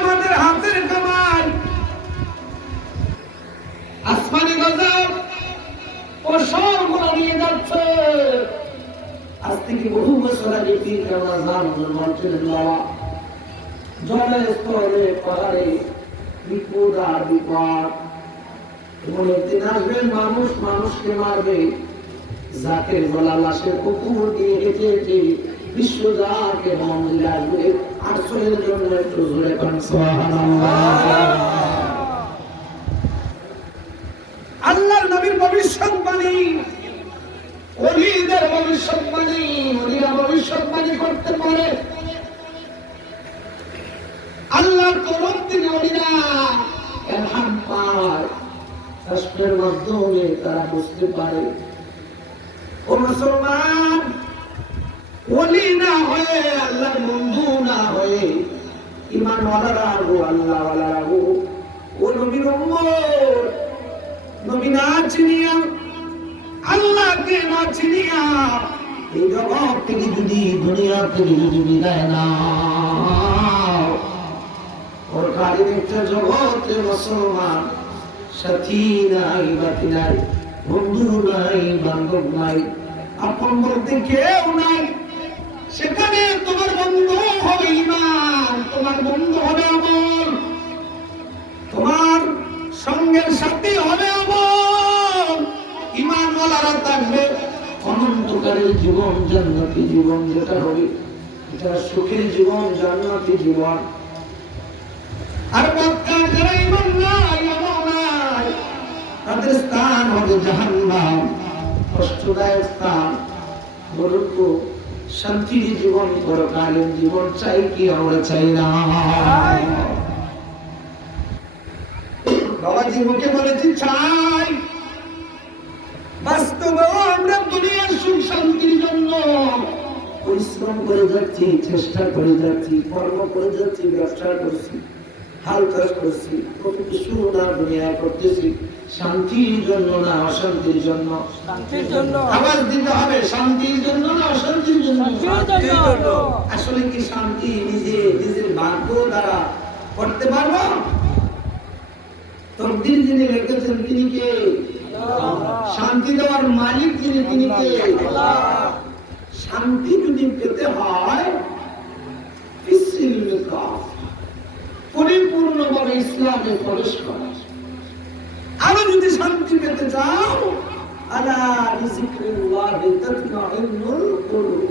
আমাদের হাতের কামাই। আসমানি গজব ফসলগুলো নিয়ে যাচ্ছে। আজ থেকে বহু বছর আগে পীর রমজান বলছিলেন, বাবা জলের স্তরে পাহাড়ে বিপদ আর বিপদ, এমন একদিন আসবেন মানুষ মানুষকে মারবে, যাকে বলা লাশের কুকুর দিয়ে হেঁটে হেঁটে বিশ্ব যাকে মন্দিরে আসবে। আসলের জন্য একটু জোরে কান সুবহানাল্লাহ। আল্লাহর নবীর ভবিষ্যৎবাণী, ওলিদের ভবিষ্যৎবাণী, ওলিরা ভবিষ্যৎবাণী করতে পারে। আল্লাহর তরফ থেকে ওলিরা ইলহাম পায়, শাস্ত্রের মাধ্যমে তারা বুঝতে পারে। ও মুসলমান, ওলি না হয়ে, আল্লাহর বন্ধু না হয়ে, ঈমানওয়ালারা গো, আল্লাহওয়ালারা গো, ও নবীর উম্মত, নবী না চিনিয়া, আল্লাহকে না চিনিয়া এই জগৎ থেকে যদি, দুনিয়া থেকে যদি বিদায় নাও, ওর কারণে একটা জগতে মুসলমান সাথী নাই, বাতি নাই, বন্ধু নাই, বান্ধব নাই, আপন বলতে কেউ নাই। সেখানে তোমার বন্ধু হবে ঈমান, তোমার বন্ধু হবে আমল, তোমার সঙ্গের সাথী হবে আমল। ঈমানওয়ালারা থাকবে অনন্তকালের জীবন, জান্নাতি জীবন, যেটা হবে এটা সুখের জীবন, জান্নাতি জীবন। আর মক্কার যারা ঈমান নাই, আমল নাই, তাদের স্থান হবে জাহান্নাম, কষ্টদায়ক স্থান। বলুন তো, শান্তির জীবন, পরকালীন জীবন চাই কি আমরা চাই না? বাবাজি মুখে বলেছি চাই, বাস্তবে আমরা দুনিয়ার সুখ শান্তির জন্য পরিশ্রম করে যাচ্ছি, চেষ্টা করে যাচ্ছি, কর্ম করে যাচ্ছি, ব্যবসা করছি, হাল চাষ করছি, কত কিছু না দুনিয়ায় করতেছি, শান্তির জন্য না অশান্তির জন্য? শান্তির জন্য। আবার দিতে হবে, শান্তির জন্য না অশান্তির জন্য? শান্তির জন্য। আসলে কি শান্তি নিজের ভাগ্য দ্বারা করতে পারবো? তকদির যিনি রেখেছেন তিনি কে? শান্তি দেওয়ার মালিক যিনি তিনি কে? শান্তি যদি পেতে হয় পরিপূর্ণভাবে ইসলামে প্রবেশ করা। আরো যদি শান্তি পেতে চাও, আলা বিযিকরিল্লাহি তাতমাইন্নুল কুলুব,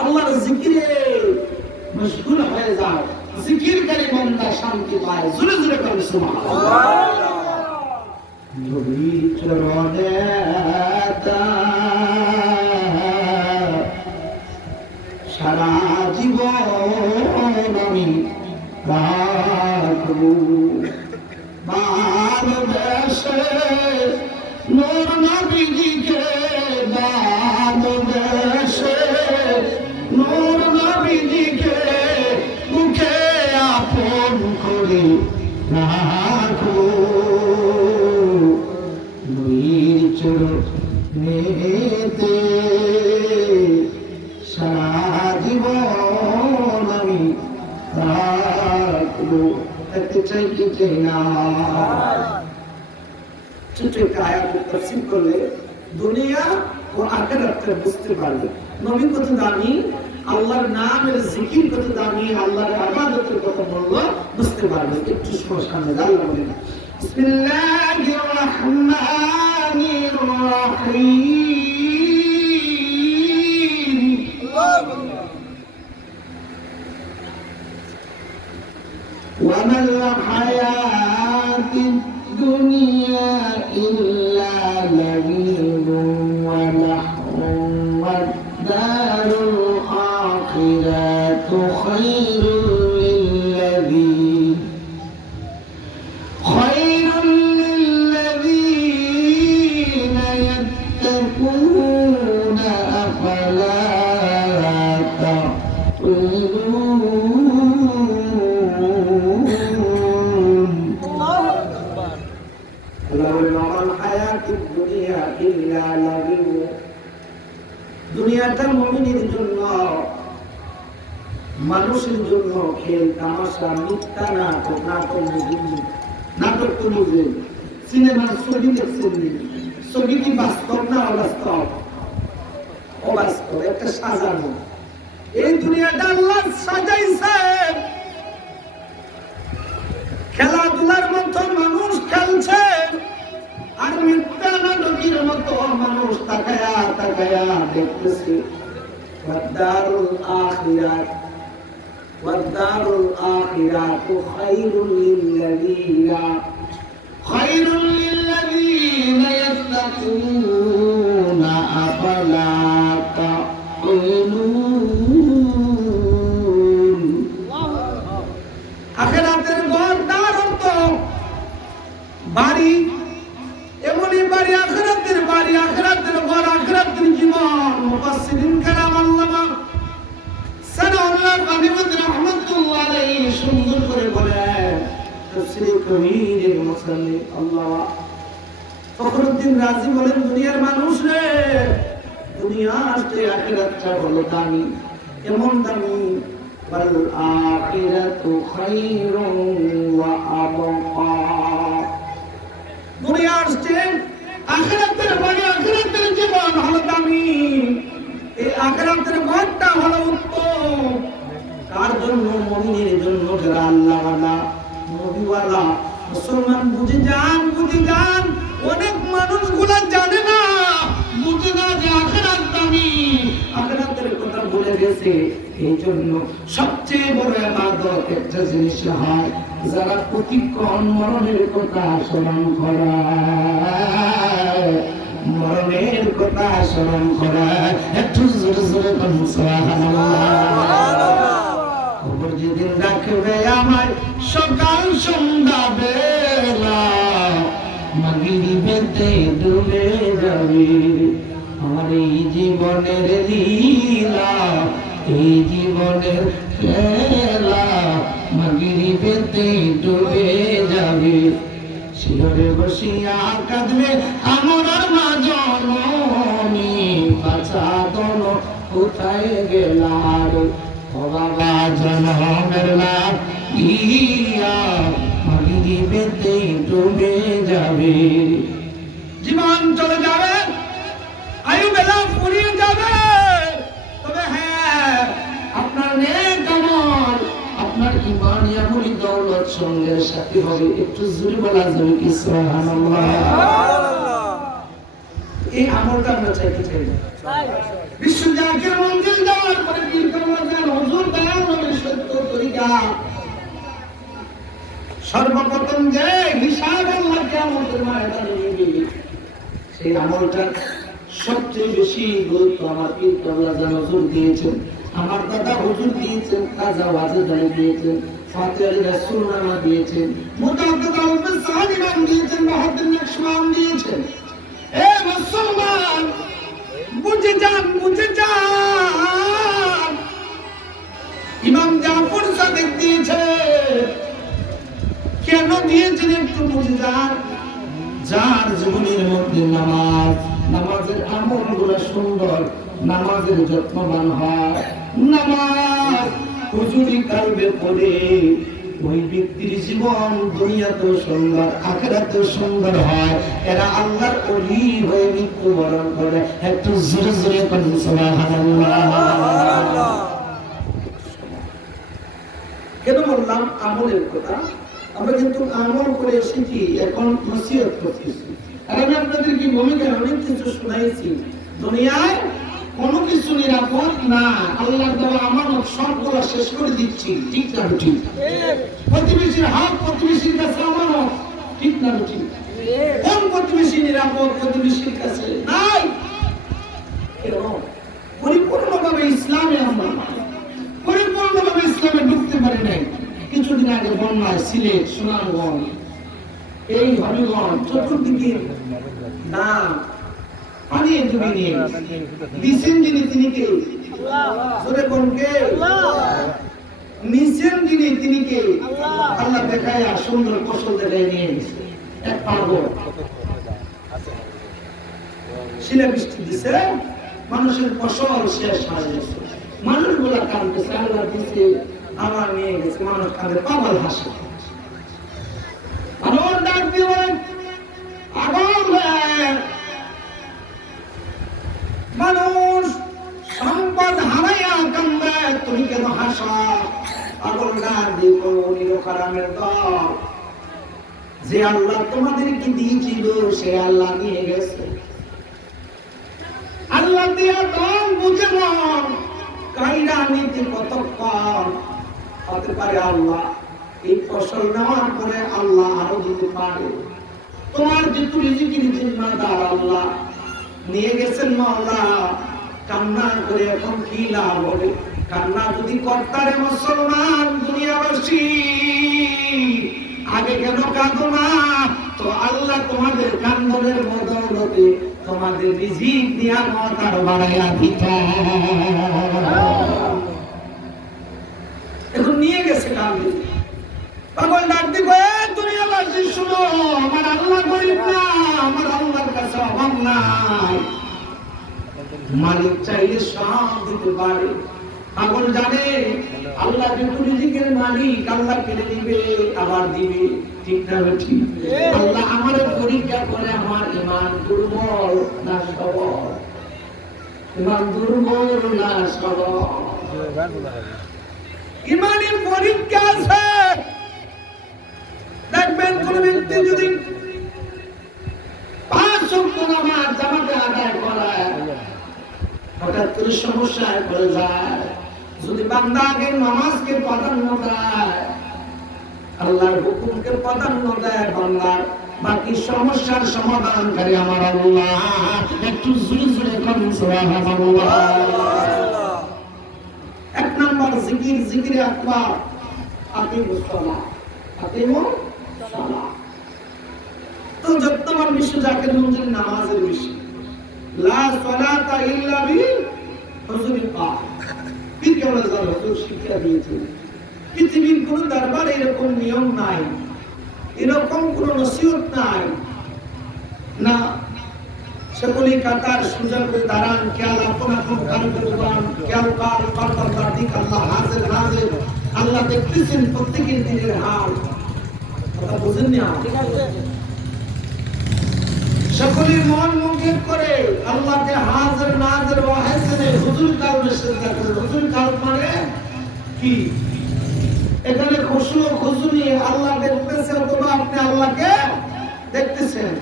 আল্লাহর জিকিরে মশগুল হয়ে যাও, জিকিরকারী বান্দা শান্তি পায়। জোরে জোরে করে সুবহানাল্লাহ। নবীর চরণে সারা জীবন আমি রাখবো, ভালোবেসে নূর নবীজিকে, ভালোবেসে নূর নবীজিকে মুখে আপন করে রাখবো। নবীর চরণেতে সারা জীবন আমি রাখবো। দেখতে চাই কি চাই না? ছোট একটা আয়াত তাফসীর করলে দুনিয়া ও আখিরাতটা বুঝতে পারবে। নবী কত দামি, আল্লাহর নামের জিকির কত দামি, আল্লাহর ইবাদতের কথা বললো বুঝতে পারবে। একটু সামনে আল্লাহ বলেন, বিসমিল্লাহির রহমানির রহিম, ওয়া মাল হায়াতিদ দুনিয়া ইল্লা লাইবুন ওয়া লাহওun ওয়াদ দারুল আখিরাতু খায়রুল লিল্লাযীনা ইয়াত্তাকুনা আফালা তা'কিলুন। দুনিয়াটা মুমিনের জন্য মানুষের জন্য খেল তামাশা মিথ্যা নাটক, নাটক বুঝেন, নাটক তো বুঝেন, সিনেমার ছবি দেখছেন, ছবি কি বাস্তব না অবাস্তব? অবাস্তব, একটা সাজানো। এই দুনিয়াটা আল্লাহ সাজাইছে খেলাধুলার মতো, মানুষ খেলছে, আর মিথ্যা নাটকের মতো মানুষ তাকায়া তাকায়া দেখতেছে। ওয়াদারুল আখিরাত ওয়াদারুল আখিরাতু খায়রুল লিল্লাযিনা ইয়াত্তাকুনা আফালা তাকুলুন। আখিরাতের ঘর দারুণ তো বাড়ি, এমনই বাড়ি আখিরাতের বাড়ি, আখিরাতের ঘর, আখিরাতের জীবন। মুফাসসিরিন কালাম আল্লামা সানাউল্লাহ কাদিমুত রাহমাতুল্লাহ আলাইহি সুন্দর করে বলেন, তাফসীরে কবিরের মুসান্নিফ আল্লাহ ফখরুদ্দিন রাজি বলেন, দুনিয়ার মানুষ রে, দুনিয়ার চেয়ে আখিরাতটা হলো দামি, এমন দামি। ওয়াল আখিরাতু খায়রুন ওয়া আবকা। দুনিয়ার চেয়ে আখিরাতের বাড়ি, আখিরাতের জীবন হলো দামি, এই আখিরাতের ঘরটা হলো উত্তম। কার জন্য? মুমিনের জন্য, যারা আল্লাহওয়ালা নবীওয়ালা মুসলমান। বুঝে যান, বুঝে যান। অনেক মানুষগুলা জানে না, বুঝে না যে আখিরাত দামি, আখিরাতের কথা ভুলে গেছে। এই জন্য সবচেয়ে বড় ইবাদত একটা জিনিস হয়, যারা প্রতিক্ষণ মরণের কথা স্মরণ করে, মরণের কথা স্মরণ করে। একটু জোরে জোরে বলুন সুবহানাল্লাহ। খবর যেদিন রাখবে আমার সকাল সন্ধ্যা বেলা, মাগরিবেতে ডুবে যাবে আমার এই জীবনের লীলা, এই জীবনের খেলা, মাগরিবেতে ডুবে যাবে। শিহরে বসিয়া কাঁদবে আমার মা জননী, বাছা দন কোথায় গেলা রে, ও বাবা জনমের লাভ ইয়া, মাগরিবেতে ডুবে যাবে। জীবন চলে যাবে, আয়ু বেলা ফুরিয়ে যাবে, তবে হ্যাঁ আপনার নেক আমল, আপনার ঈমান আমলি দৌলত সঙ্গের সাথী হবে। একটু জোরে বলা যাবে কি সুবহানাল্লাহ। এই আমলটা আমরা চাইতে চাই না। বিশ্ব জাকের মঞ্জিল যাওয়ার পরে কি করবেন? হুজুর দয়াল নবীর সত্য তরিকা, সর্বপ্রথম যে হিসাব আল্লাহ কিয়ামতের ময়দানে নিবে, সেই আমলটা সবচেয়ে বেশি গুরুত্ব আমার পীর কেবলা জান হুজুর দিয়েছেন, আমার দাদা হুজুর দিয়েছেন, খাজা ওয়াজেদ আলী দিয়েছেন, ফাতিহ আলী রাসূল নামা দিয়েছেন, মুতাওয়াক্কিল আলম সাহাবী নাম দিয়েছেন, বাহাদুর নকশবন্দ দিয়েছেন। এ মুসলমান বুঝে যান, বুঝে যান। ইমাম জাফর সাদিক দিয়েছে, কেন দিয়েছেন একটু বুঝে যান। যার জীবনের মধ্যে নামাজ, নামাজের আমলগুলো সুন্দর, নামাজের যত্নবান হয়, নামাজ হুজুরি কালবে পড়ে, ওই ব্যক্তির জীবন দুনিয়াতেও সুন্দর, আখিরাতেও সুন্দর হয়। এরা আল্লাহর ওলি হয়ে মৃত্যুবরণ করে। একটু জোরে জোরে বলুন সুবহানাল্লাহ। কেন বললাম আমলের কথা? আমরা কিন্তু আমল করে এসেছি, এখন নসিহত করতেছি। আর আমি আপনাদেরকে ভূমিকায় অনেক কিছু শোনাইছি। দুনিয়ায় কোনো কিছু নিরাপদ না, আল্লাহর দেওয়া আমানত সবগুলো শেষ করে দিচ্ছি, ঠিক না ঠিক? প্রতিবেশীর হাত প্রতিবেশীর কাছে আমানত, ঠিক না ঠিক? কোন প্রতিবেশী নিরাপদ প্রতিবেশীর কাছে নাই? কেন? পরিপূর্ণভাবে ইসলামে আমরা পরিপূর্ণভাবে ইসলামে ঢুকতে পারি নাই। কিছুদিন আগে বন্যায় সিলেট, সুনামগঞ্জ, এই হবিগঞ্জ চতুর্দিকে না পানি ডুবে নিয়ে দিছেন যিনি, তিনি কে? জোরে বলুন কে? নিছেন যিনি, তিনি কে? আল্লাহ দেখায় সুন্দর ফসল দেখায় নিয়ে গেছে। এক পাগল শিলা বৃষ্টি দিছে, মানুষের ফসল শেষ হয়ে গেছে। মানুষগুলা কাঁদতেছে, আল্লাহ দিছে, আমার নিয়ে গেছে, মানুষ কাঁদে, পাগল হাসে। মানুষ ডাক দিয়ে বলেন, পাগল মানুষ সম্পদ হারাইয়া কান্দে, তুমি কেন হাসা? পাগল ডাক দিয়ে নিরকারামের দল, যে আল্লাহ তোমাদেরকে দিয়েছিল সে আল্লাহ নিয়ে গেছে। আল্লাহ দিয়া দল বুঝে মন কাইরা নিতে কতক্ষণ হতে পারে। আল্লাহ এই ফসল নেওয়ার পরে আল্লাহ আরো দিতে পারে। তোমার যেটু রিজিকের জিম্মাদার আল্লাহ নিয়ে গেছেন মাওলা, কান্না করে এখন কি লাভ হবে? কান্না যদি কর্তারে মুসলমান দুনিয়াবাসী আগে কেন কাঁদো না? তো আল্লাহ তোমাদের কান্দনের বদৌলতে তোমাদের রিজিক দিয়া মতার বাড়াইয়া দিতা। এখন নিয়ে গেছে কান্দে, পাগল ডাক দিবে, দুনিয়াবাসী শুনো, আমার আল্লাহ গরিব না, আমার আল্লাহর কাছে অভাব নাই, মালিক চাইলে সব দিতে পারে। পাগল জানে আল্লাহ যেটু রিজিকের মালিক, আল্লাহ কেড়ে দিবে আবার দিবে, ঠিক না ঠিক? আল্লাহ আমারে পরীক্ষা করে আমার ঈমান দুর্বল না সবল, ঈমান দুর্বল না সবল। ঈমানের পরীক্ষা আছে। দেখবেন কোন ব্যক্তি যদি 5 ওয়াক্ত নামাজ জামাতে আদায় করে, হঠাৎ করে সমস্যায় পড়ে যায়, যদি বান্দা আগে নামাজকে প্রাধান্য দেয়, আল্লাহর হুকুমকে প্রাধান্য দেয়, বান্দার বাকি সমস্যার সমাধানকারী আমার আল্লাহ। একটু জোরে জোরে করুন সুবহানাল্লাহ। 1 নাম্বার জিকির, জিকিরে আকবার, আকিমুস সালাহ, আকিমুস সালাহ। তো যতবার বিশ্ব জাকির মঞ্জিল নামাজের বিষয়, লা সালাতা ইল্লা বিহুজুরিল কাব, পীর কেবলা হুজুর শিক্ষা দিয়েছেন। পৃথিবীর কোন দরবারে এরকম নিয়ম নাই, এরকম কোন নসিহত নাই না। সকলে কাতার সুজা করে দাঁড়ান, খেয়াল আপন আপন কারবে উবান, খেয়াল কাল কারবার দিক, আল্লাহ হাজির হাজির, আল্লাহ দেখতেছেন প্রত্যেকের দিনের হাল। কথা বুঝেন না? ঠিক আছে। সকলে মন মুখে করে আল্লাহকে হাজির নাজির ওয়াহিসে হুজুর কারবে সিজদা করে। হুজুর কাল মানে কি? এখানে খুশু খুশুনি আল্লাহ দেখতেছে অথবা আপনি আল্লাহকে দেখতেছেন।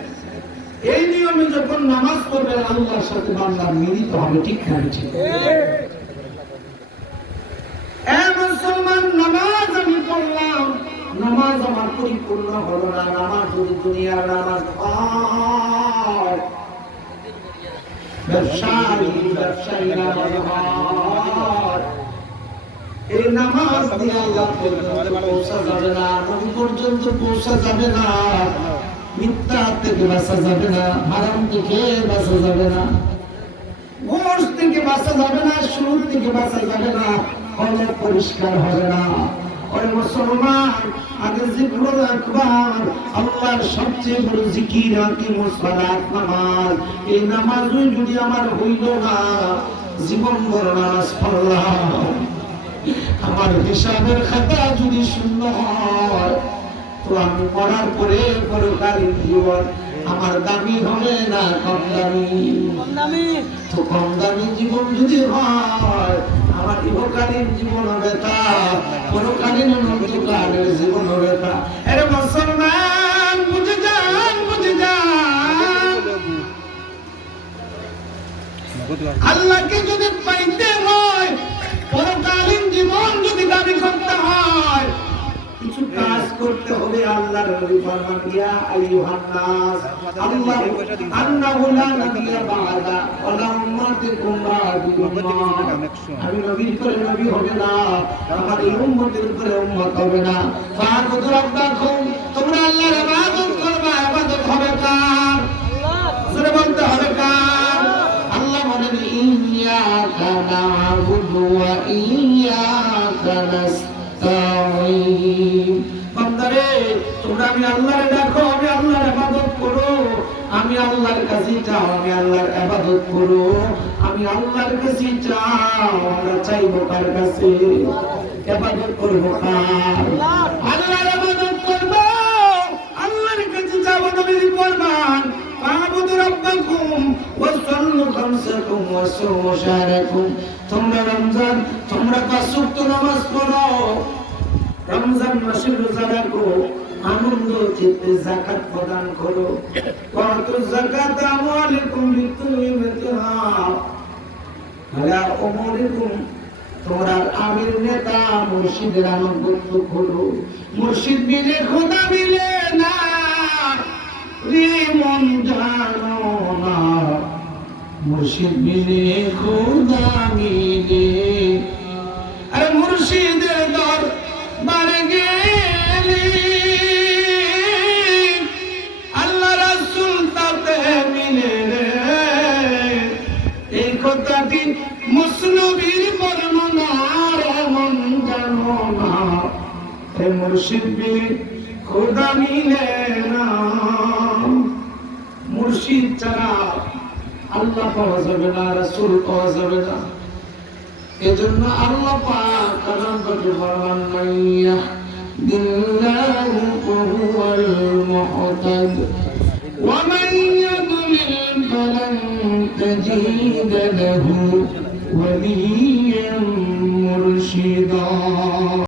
এই নিয়মে যখন নামাজ পড়বেন আল্লাহর সাথে বান্দার মিলিত হবে, ঠিক না ঠিক? মুসলমান, নামাজ আমি পড়লাম, নামাজ আমার পরিপূর্ণ হলো না। নামাজ যদি দুনিয়ার নামাজ হয়, ব্যবসায়ী নামাজ হয়, এই নামাজ দিয়ে আল্লাহ পর্যন্ত পৌঁছা যাবে না, নবী পর্যন্ত পৌঁছা যাবে না, মিথ্যা থেকে বাঁচা যাবে না, হারাম থেকে বাঁচা যাবে না, ঘুষ থেকে বাঁচা যাবে না, সুদ থেকে বাঁচা যাবে না, কলব পরিষ্কার হবে না। ওই মুসলমান, আগে জিকির আকবার, আল্লাহর সবচেয়ে বড় জিকির আকিমুস সালাত, নামাজ। এই নামাজই যদি আমার হইল না, জীবন ভর নামাজ পড়লাম, আমার হিসাবের খাতা যদি শূন্য হয়, তো আমি পড়ার পরে পরকালীন জীবন আমার দামি হবে না কম দামি? তো কম দামি জীবন যদি হয়, আমার ইহকালীন জীবন হবে তা, পরকালীন অনন্তকালের জীবন হবে তা। আরে মুসলমান, বুঝে যান, বুঝে যান, আল্লাহকে যদি পাইতে হয়, পরকালীন জীবন যদি দাবি করতে হয়, কিছু কাজ করতে হবে। আল্লাহর নবী ফরমান, ইয়া আইয়ুহান নাস, আল্লাহ আন্নাহু লা নাবিয়্যা বা'দা ওয়া লা উম্মাতুকুম বা'দি উম্মাহ। আমি নবীর পরে নবী হবে না, আমার এই উম্মতের উপরে উম্মত হবে না। ফা'বুদু রাব্বাকুম, তোমরা আল্লাহর ইবাদত করবা। ইবাদত হবে কার? আল্লাহ। জোরে বলতে হবে কার? আল্লাহ বলেন, ইয়্যাকা না'বুদু ওয়া ইয়্যাকা নাস্তাঈন। বান্দারে, তোমরা আমি আল্লাহরে ডাকো, আমি আল্লাহর ইবাদত করো, আমি আল্লাহর কাছে চাও আমি আল্লাহর ইবাদত করব, আমি আল্লাহর কাছে চাও আমরা চাইবো কার কাছে? ইবাদত করব কার? আল্লাহর ইবাদত করব, আল্লাহর কাছে যাবো নবীর ফরমান আবুদু রাব্বাকুম ওয়াসাল্লু খামসাকুম ওয়াসুমু শাহরাকুম। তোমরা রমজান তোমরা 5 ওয়াক্ত নামাজ পড়ো, রমজান মাসে রোজা রাখো, আনন্দ চিত্তে যাকাত প্রদান করো। ওয়াতু যাকাত আমওয়ালিকুম বিতুইমিতিহা আলা উমুরিকুম। তোমরা আমির নেতা মুর্শিদের আনুগত্য করো। মুর্শিদ মিলে খোদা মিলে না রে মন জানো না, মুর্শিদ মিলে খোদা মিলে। আরে মুর্শিদের দর বারে গেলি আল্লাহ রাসূল তাতে মিলে রে। এই কথাটি মুসনবীর বর্ণনা রে মন জানো না, হে মুর্শিদ মিলে খোদা মিলে না। মুর্শিদ ছাড়া আল্লাহ পাওয়া যাবে না, রাসূল পাওয়া যাবে না। এজন্য আল্লাহ পাক কালাম করে ফরমান মাইয়া বিল্লাহু হুয়াল মুহতাদ ওয়া মান ইয়াদলিল ফালান তাজিদ লাহু ওয়ালিয়াম মুরশিদা।